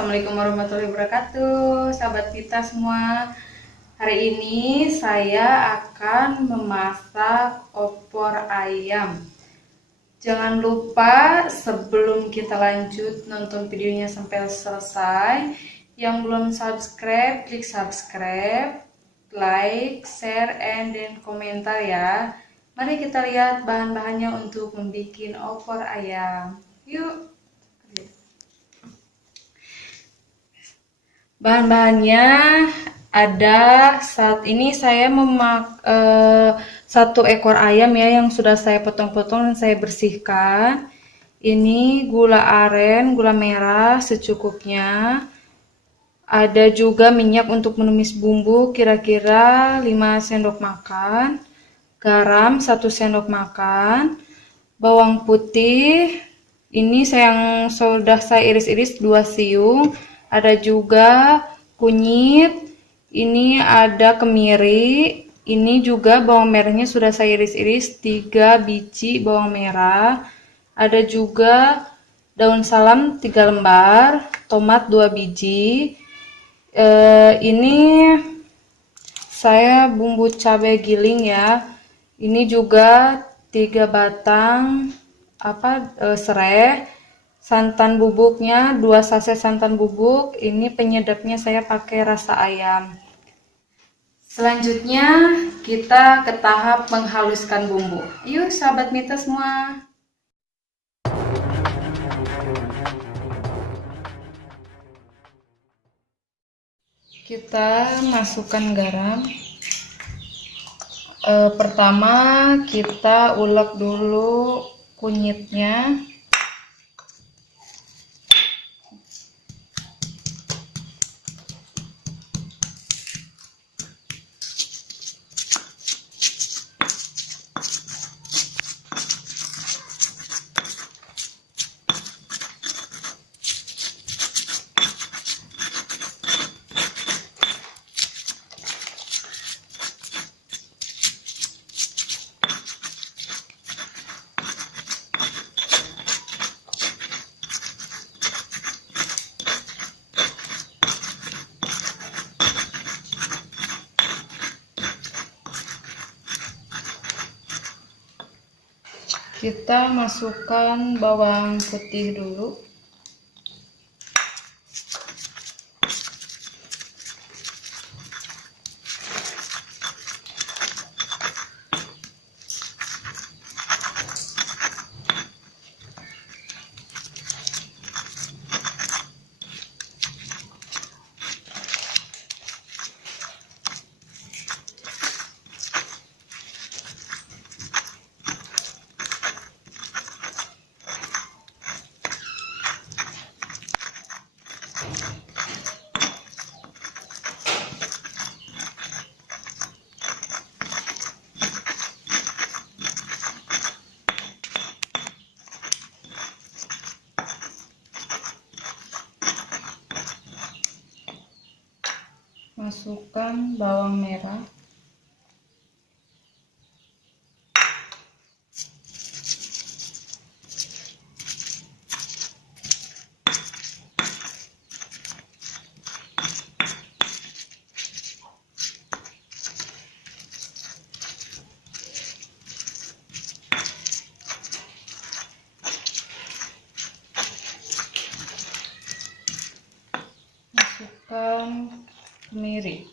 Assalamualaikum warahmatullahi wabarakatuh, sahabat kita semua. Hari ini saya akan memasak opor ayam. Jangan lupa sebelum kita lanjut nonton videonya sampai selesai, yang belum subscribe, klik subscribe, like, share, and then komentar ya. Mari kita lihat bahan-bahannya untuk membuat opor ayam. Yuk. Bahan-bahannya ada, saat ini saya satu ekor ayam ya yang sudah saya potong-potong dan saya bersihkan. Ini gula aren, gula merah secukupnya. Ada juga minyak untuk menumis bumbu kira-kira 5 sendok makan. Garam 1 sendok makan. Bawang putih ini yang sudah saya iris-iris 2 siung. Ada juga kunyit, ini ada kemiri, ini juga bawang merahnya sudah saya iris-iris 3 biji bawang merah. Ada juga daun salam 3 lembar, tomat 2 biji. Ini saya bumbu cabai giling ya. Ini juga 3 batang serai. Santan bubuknya 2 saset santan bubuk. Ini penyedapnya saya pakai rasa ayam. Selanjutnya kita ke tahap menghaluskan bumbu. Yuk sahabat Mita semua. Kita masukkan garam. Pertama kita ulek dulu kunyitnya. Kita masukkan bawang putih dulu. Masukkan bawang merah. Masukkan kemiri.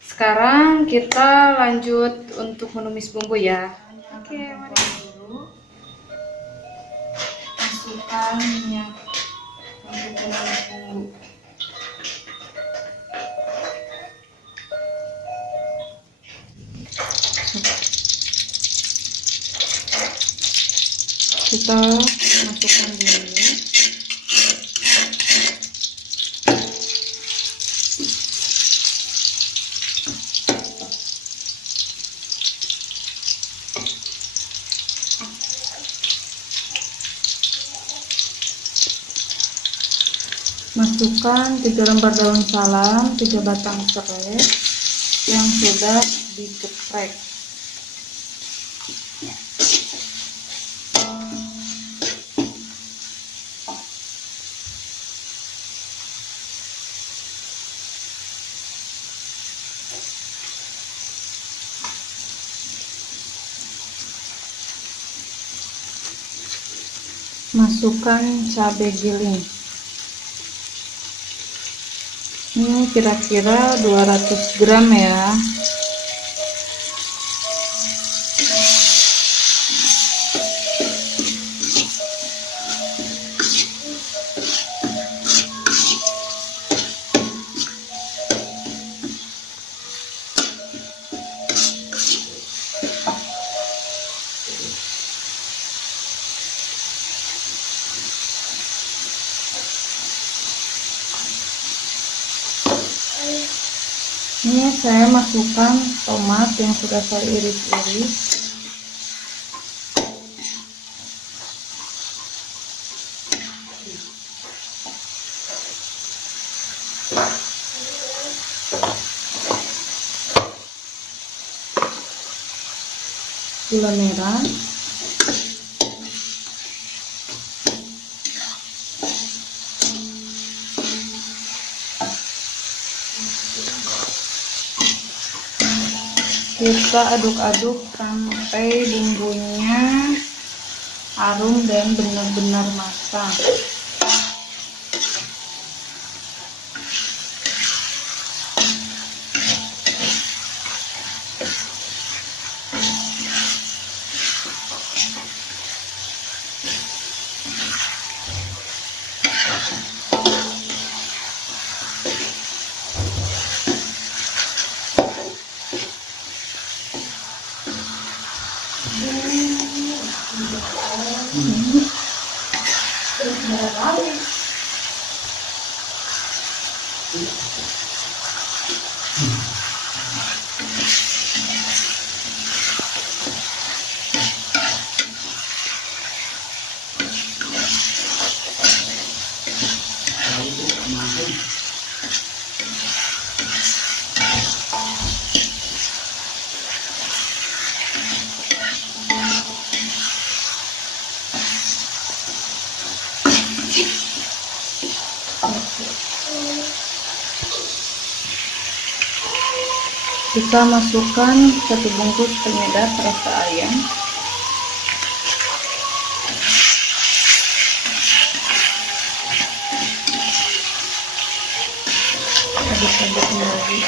Sekarang kita lanjut untuk menumis bumbu ya. Oke, mari dulu masukkan minyak untuk menumis bumbu. Kita masukkan bumbu. Masukkan 3 lembar daun salam, 3 batang serai yang sudah digeprek. Masukkan cabai giling. Ini kira-kira 200 gram ya. Ini saya masukkan tomat yang sudah saya iris-iris. Gula merah. Kita aduk-aduk sampai bumbunya harum dan benar-benar matang. Kita masukkan 1 bungkus penyedap rasa ayam. Aduk-aduk kembali.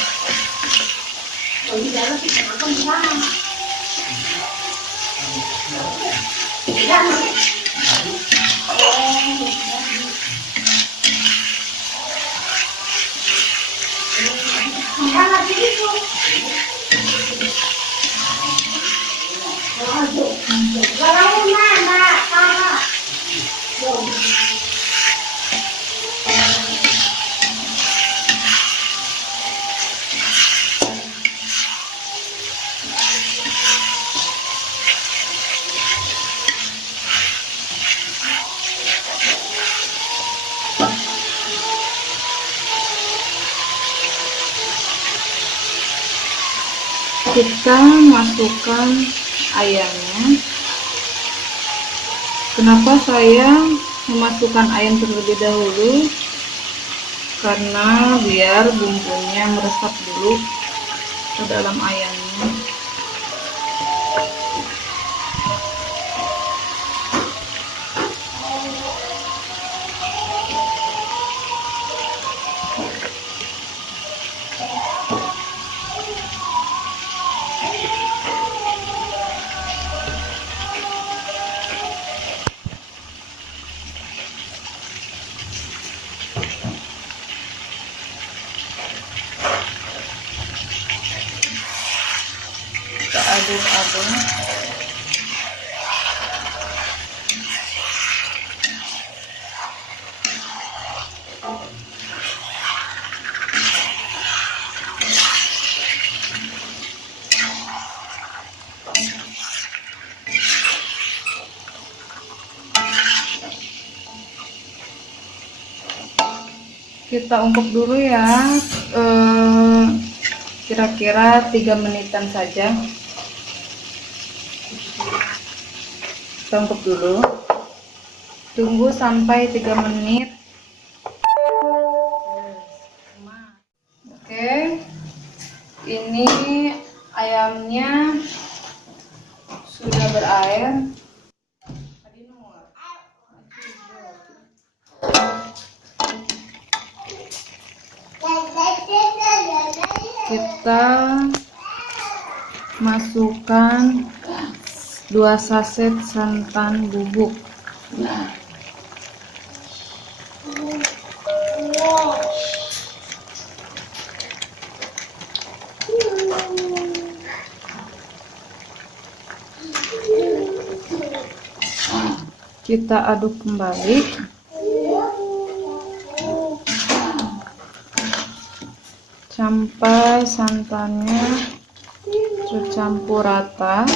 Kita masukkan ayamnya. Kenapa saya memasukkan ayam terlebih dahulu? Karena biar bumbunya meresap dulu ke dalam ayamnya. aduk-aduk. Kita ungkep dulu ya, kira-kira 3 menitan saja. Kita ungkep dulu, tunggu sampai 3 menit. Oke, ini ayamnya sudah berair. Kita masukkan 2 saset santan bubuk. Kita aduk kembali sampai santannya tercampur rata.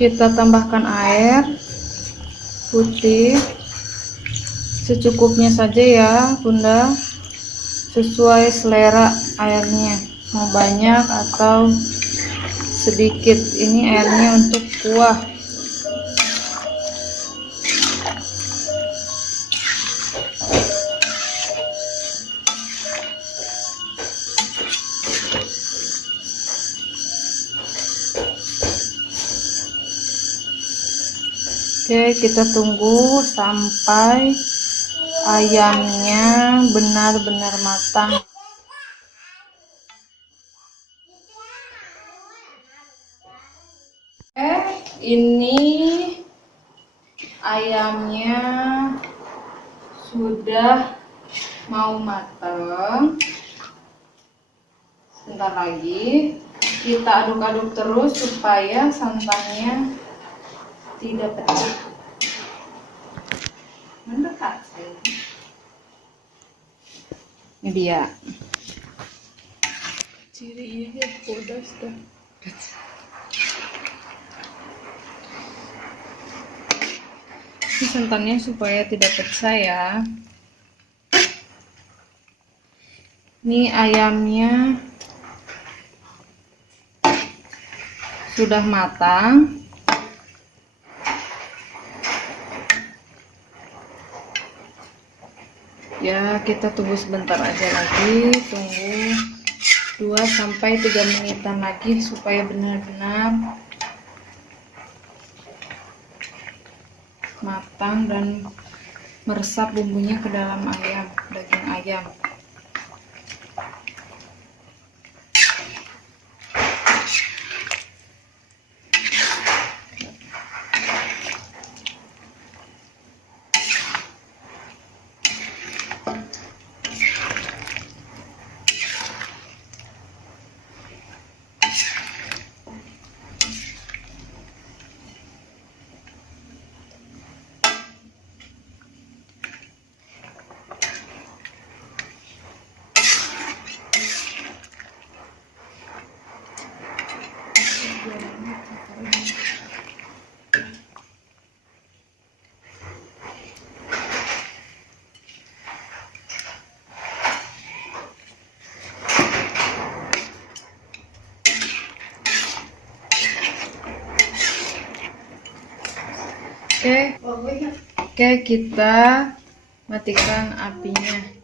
Kita tambahkan air putih secukupnya saja ya Bunda, sesuai selera airnya, mau banyak atau sedikit. Ini airnya untuk kuah. Oke, kita tunggu sampai ayamnya benar-benar matang. Ini ayamnya sudah mau matang. Sebentar lagi kita aduk-aduk terus supaya santannya tidak pecah. Mendekat saya. Ini dia. Cirinya pedas dah. Ini santannya supaya tidak pecah ya. Ini ayamnya sudah matang. Ya, kita tunggu sebentar aja lagi, tunggu 2-3 menitan lagi supaya benar-benar matang dan meresap bumbunya ke dalam ayam, daging ayam. Oke, kita matikan apinya.